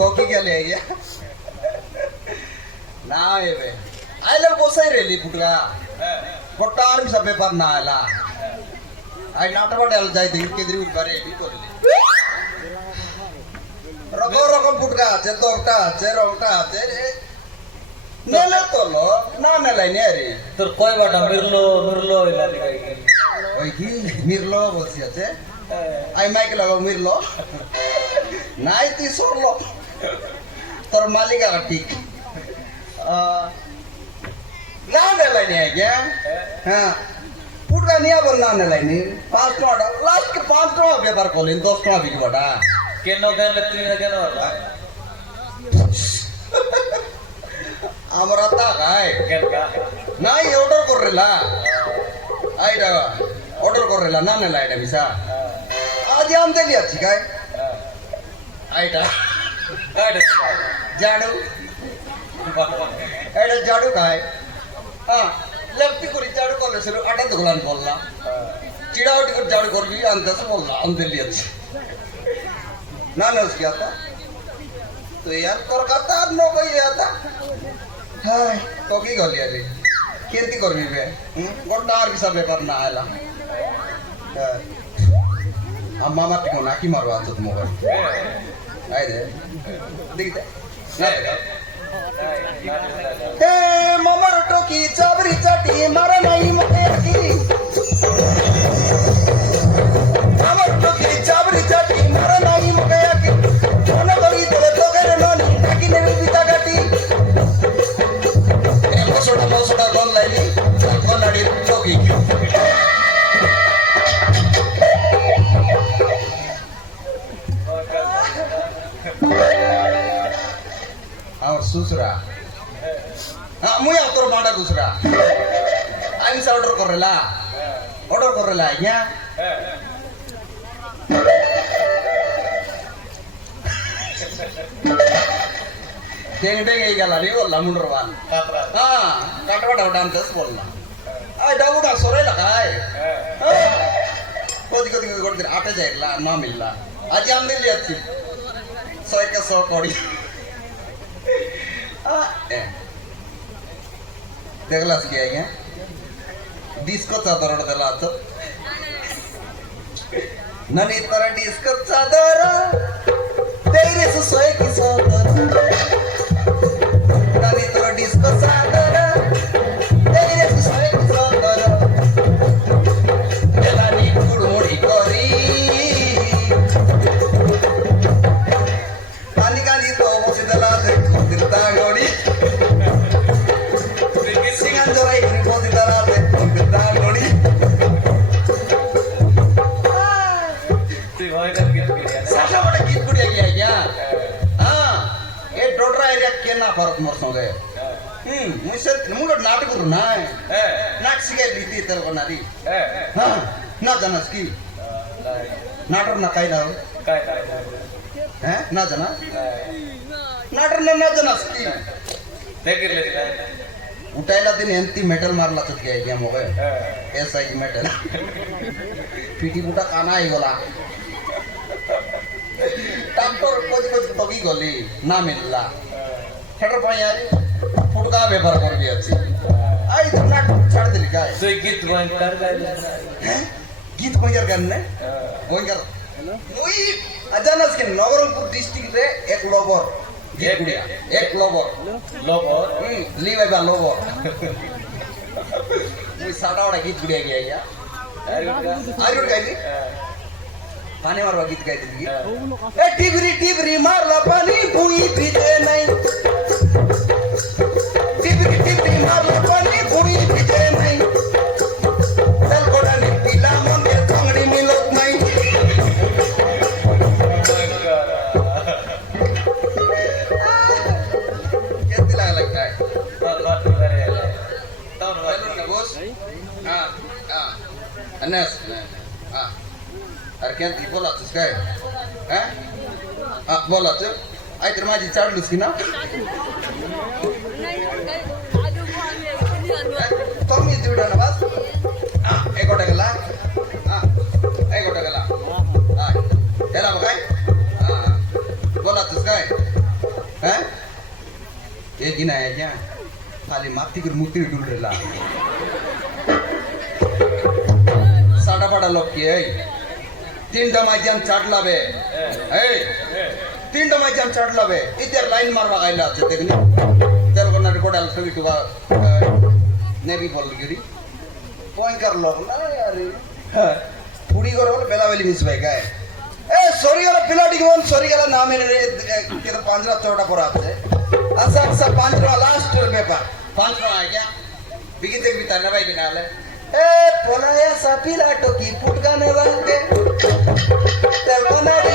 Toki gale ya. Na ebe. Aile bosai reli putra. Kotar bisa paper na ala. Ai nata bade al jai din kedri ur bare ebi korli. Rogo rogo putra chetorta cherongta chere. Nele tolo na nelai ne ari. তোর কয় বাটা মিরলো মিরলো ইলা লিগাই Oi ki mirlo bosi আছে. Ai mic lagao mirlo. Nai tu sorlo. Tor malika ঠিক না নেলাইনি আজ্ঞা হ্যাঁ পুরা নিয়ে আবার না নেলাইনি 5 টাকা লাস্ট 5 টাকা ব্যাপার করলেন 10 টাকা বিকবাটা কেন কেন তুই কেন আমরা তা গায় কেন কা নাই অর্ডার কররেলা আইটা অর্ডার কররেলা না নেলা এটা মিসা আজ আনতে লিয়াছি গায় আইটা গাইড জাড়ু এটা জাড়ু খায় হ্যাঁ লেফটি করে জাড়ু করলে ছিল আটা দোকান বললাম চিড়াউটি করে জাড়ু করবি আনতে বললাম আনতে লিয়াছি না না उसकी आता तो यार कोलकाता नो कोई आता हाय तो की गली आली केंती करबी बे गोटार की सब बेकार ना आला अम्मा मत को ना की मारवा तो मोबाइल आए दे देखते हे ममर टोकी चाबरी चाटी मारा नहीं मते की ममर टोकी चाबरी चाटी मारा नहीं मते की कोना करी तो करे ननी ताकि ने बिता गाटी ए मोसोड़ा कोन लाइली कोन आडी टोकी और दूसरा हाँ मुझे तो मांडा दूसरा आई से ऑर्डर कर रेला यहाँ डेंग डेंग ये गला नहीं बोलना मुंडरवान हाँ काटवा डाउन दस बोलना आई डाउन का सोरे लगा है कोदी कोदी कोदी कोदी आटे जाएगा ना मिलना आज हम मिल लिया थी सोए का सौ कोड़ी देखलास की आहे डिस्को चादर त्याला आता ननी तर डिस्को चादर तेरे सोय की चादर ननी तर डिस्को चादर तेरे सोय की चादर त्याला नी कुडमुडी करी कानी कानी तो बसे त्याला दिलता गोडी फरक मर्सोगे मुझसे मुझे नाटक करो ना नाटक सीखे लीती तेरे को नारी हाँ ना जाना इसकी नाटक ना कहीं ना हो हैं ना जाना नाटक ना जाना इसकी देख ले उठायला दिन एंटी मेटल मारला तो क्या है क्या मोगे ऐसा ही मेटल पीटी बुटा काना ही बोला डॉक्टर कोई तो की गली ना मिलला हेडर पायारी फुटका व्यापार कर दिया छी आई तो ना छाड़ दिल का है तो गीत गोइन कर हैं गीत गोइन करने गोइन कर मुई अचानक के नवरंगपुर डिस्ट्रिक्ट रे एक लोबर गीत गुड़िया एक लोबर ली बाबा लोबर मुई साटा वाला गीत गुड़िया गया क्या आयुर गाई पानी मारवा गीत गाई दी ए टिबरी मारला पानी भूई पीते नहीं टिबरी मारला पानी भूई पीते नहीं चल कोड़ा ने पीला मंगे थंगड़ी मिलत नहीं नस हा अरे क्या ती बोलातच काय हा बोलाच आई तर माझी चाडलूस की ना तो मी जुडो ना बस एक गोटा गेला एक गोटा गेला याला बघ काय बोलातच काय हे की नाही क्या खाली माती कर मुक्ती डुल रेला साडा पाडा लोक की तीन डमाची आम चाटला बे तीन डमाची आम चाटला बे इतर लाईन मारवा गायला আছে দেখনি তেল কোনা কোডাল ছবি টুবা নেবি বল গিরি পয়েন্টার লোক না আরে পুরি করে বলে বেলাবেলি মিস ভাই গায় এ সরি গেল পিলাটি কোন সরি গেল না মেনে রে কে তো পাঁচরা চৌটা পড়া আছে আচ্ছা আচ্ছা পাঁচরা লাস্ট ব্যাপার পাঁচরা আ গয়া বিগিতে বিতা না ভাই বিনালে ए पोला या सापीला टोकी पुटका ने वांगे तेल कोना रे